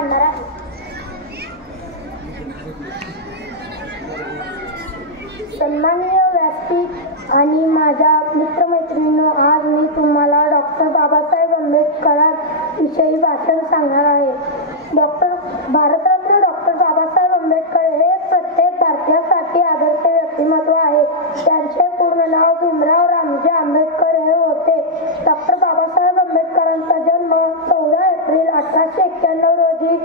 मांडणार आहे. सन्माननीय व्यासपीठ आणि माझ्या मित्रमैत्रिणींनो, आज मी तुम्हाला डॉक्टर बाबासाहेब आंबेडकरांविषयी भाषण सांगणार आहे. भारतरत्न डॉक्टर बाबासाहेब आंबेडकर हे प्रत्येक भारतीयासाठी आदर्श व्यक्तिमत्व आहे. त्यांचे पूर्ण नाव भीमराव रामजी आंबेडकर हे होते. डॉक्टर बाबासाहेब आंबेडकरांचा जन्म 14 एप्रिल 1891 रोजी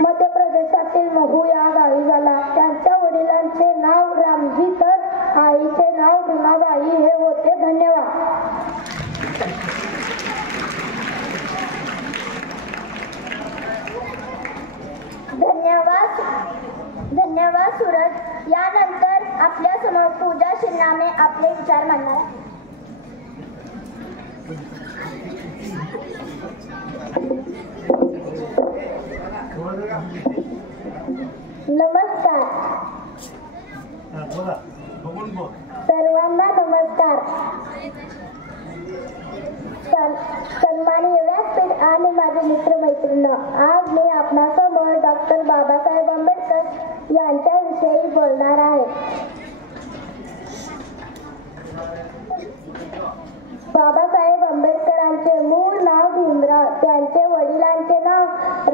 मध्य प्रदेशातील महू या गावी झाला. त्यांच्या वडिलांचे नाव रामजी तर आईचे नाव भीमाबाई हे होते. धन्यवाद. धन्यवाद सूरज. यानंतर आपल्या समोर पूजा शिरनामे आपले विचार मांडणार. नमस्कार सर्वांना. नमस्कार. सन्माननीय व्यासपीठ आणि माझे मित्रमैत्रिणी, आज मी आपणासमोर डॉक्टर बाबासाहेब आंबेडकर यांच्याविषयी बोलणार आहे. बाबासाहेब आंबेडकरांचे मूळ नाव भीमराव, त्यांचे वडिलांचे नाव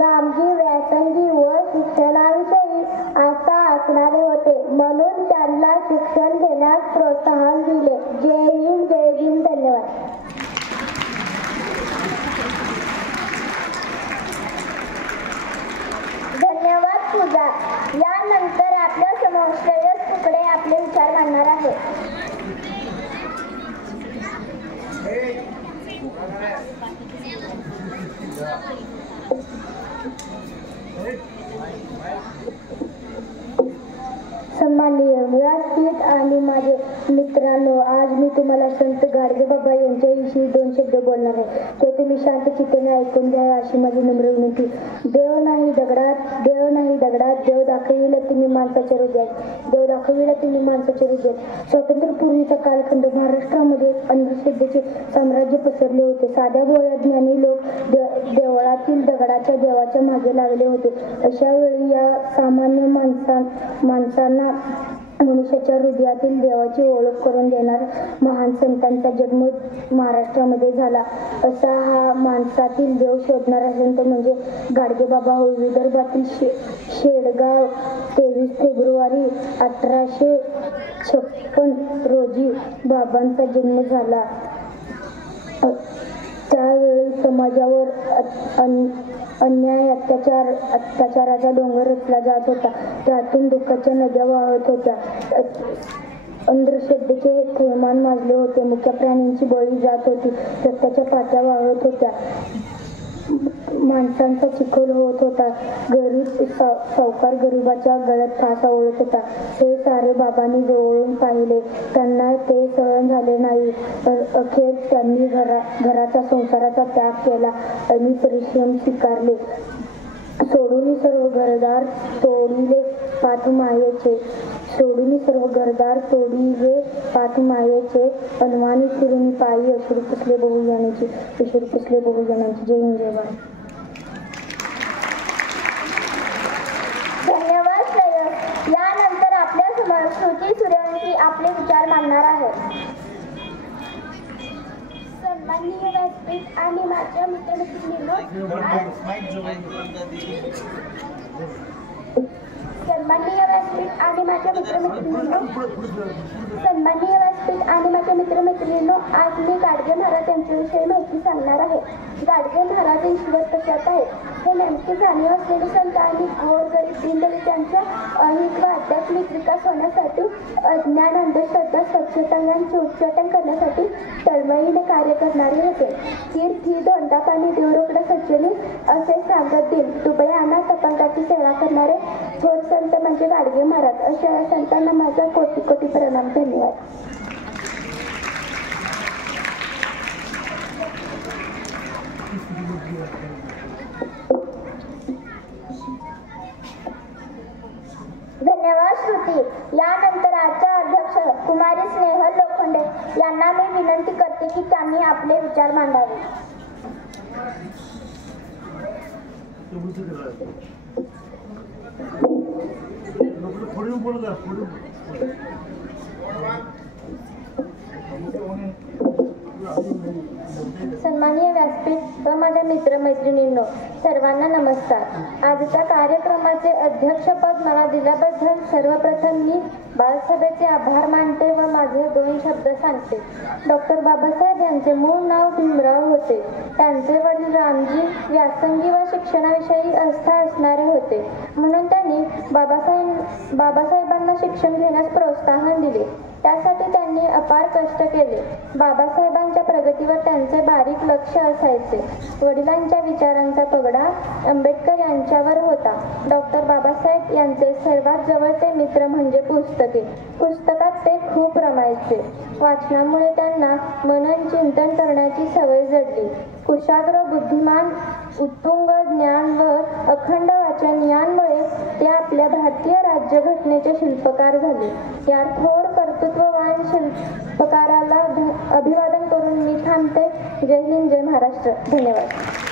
रामजी व्यासंगी व शिक्षणाविषयी आस्था असणारे होते, म्हणून त्यांना शिक्षण घेण्यास प्रोत्साहन दिले. जय हिंद. जय भीम. धन्यवाद. धन्यवाद पूजा. यानंतर आपल्या समोर श्रेयस तुकडे आपले विचार मांडणार आहे. सन्माननीय व्यासपीठ आणि माझे मित्रांनो, आज मी तुम्हाला संत गाडगेबाबा यांच्याविषयी 2 शब्द बोलणार आहे. ते तुम्ही शांत चित्ताने ऐकून घ्या अशी माझी नम्र विनंती. देव नाही दगडात, देव दाखविला तुम्ही माणसाच्या हृदयात, देव दाखविला तुम्ही माणसाच्या हृदयात. स्वातंत्र्यपूर्वीचा कालखंड महाराष्ट्रामध्ये अंधश्रद्धेचे साम्राज्य पसरले होते. साध्या भोळ्या ज्ञानी लोक देवळातील दगडाच्या देवाच्या मागे लागले होते. अशा वेळी या सामान्य माणसांना मनुष्याच्या हृदयातील देवाची ओळख करून देणार महान संतांचा जन्म महाराष्ट्रामध्ये झाला. असा हा माणसातील देव शोधणारा संत म्हणजे गाडगेबाबा होय. विदर्भातील शेडगाव 23 फेब्रुवारी 1856 रोजी बाबांचा जन्म झाला. त्यावेळी समाजावर अन्याय अत्याचाराचा डोंगर रचला जात होता. त्यातून दुःखाच्या नद्या वाहत होत्या. अंधश्रद्धेचे थैमान माजले होते. मुख्य प्राण्यांची बळी जात होती. रक्ताच्या पाट्या वाहत होत्या. माणसांचा चिखल होत होता. गरीब सावकार गरिबाच्या गळ्यात फासा ओढत होता. हे सारे बाबांनी जवळून पाहिले. त्यांना ते सहन झाले नाही. अखेर त्यांनी घराचा संसाराचा त्याग केला आणि परिश्रम स्वीकारले. सोडून सर्व घरदार तोडिले पाठमायेचे, सोडून सर्व घरदार तोडिले पाठमायेचे, अनवाणी फिरून पायी अश्रू पुसले बहुजनांची, अश्रू पुसले बहुजनांची. जय हिंद. जय भारत. धन्यवाद श्रेयस. यानंतर आपल्या समोर श्रुती सूर्यवंशी आपले विचार मांडणार आहे. सन्माननीय व्यासपीठ आणि माझ्या मित्रमैत्रिणींनो, आज मी गाडगे महाराज यांच्याविषयी माहिती सांगणार आहे. गाडगे महाराज ईश्वर कशात आहे हे नेमके जाणीव असलेले संत आणि गोरगरीब दीनदलितांच्या अहित व आध्यात्मिक विकास होण्यासाठी, अज्ञान अंधश्रद्धा स्वच्छता यांचे उच्चाटन करण्यासाठी तळमळीने कार्य करणारे होते. कीर्ती धोंडात आणि देवरोकडे सज्जनी असे सांगत दिन दुबळ्या अनाथ अपंगाची सेवा करणारे थोर संत म्हणजे गाडगे महाराज. अशा संतांना माझा कोटी कोटी प्रणाम. धन्यवाद. धन्यवाद श्रुती. यानंतर आजच्या अध्यक्ष कुमारी स्नेहल लोखंडे यांना मी विनंती करते की त्यांनी आपले विचार मांडावे. सन्माननीय व्यासपीठ व माझ्या मित्रमैत्रिणींनो, सर्वांना नमस्कार. आजच्या कार्यक्रमाचे अध्यक्षपद मला दिल्याबद्दल सर्वप्रथम मी बालसभेचे आभार मानते व माझे 2 शब्द सांगते. डॉक्टर बाबासाहेब यांचे मूळ नाव भीमराव होते. त्यांचे वडील रामजी व्यासंगी व शिक्षणाविषयी आस्था असणारे होते, म्हणून त्यांनी बाबासाहेबांना शिक्षण घेण्यास प्रोत्साहन दिले. त्यासाठी त्यांनी अपार कष्ट केले. बाबासाहेबांच्या प्रगतीवर त्यांचे बारीक लक्ष असायचे. वडिलांच्या विचारांचा पगडा आंबेडकर यांच्यावर होता. डॉक्टर बाबासाहेब यांचे सर्वात जवळचे मित्र म्हणजे पुस्तके. पुस्तकात ते खूप रमायचे. वाचनामुळे त्यांना मनन चिंतन करण्याची सवय जडली. कुशाग्र, बुद्धिमान, उत्तुंग ज्ञान व अखंड वाचन यांमुळे ते आपल्या भारतीय राज्यघटनेचे शिल्पकार झाले. या थोर कर्तृत्ववान शिल्पकाराला अभिवादन करून मी थांबते. जय हिंद, जय महाराष्ट्र. धन्यवाद.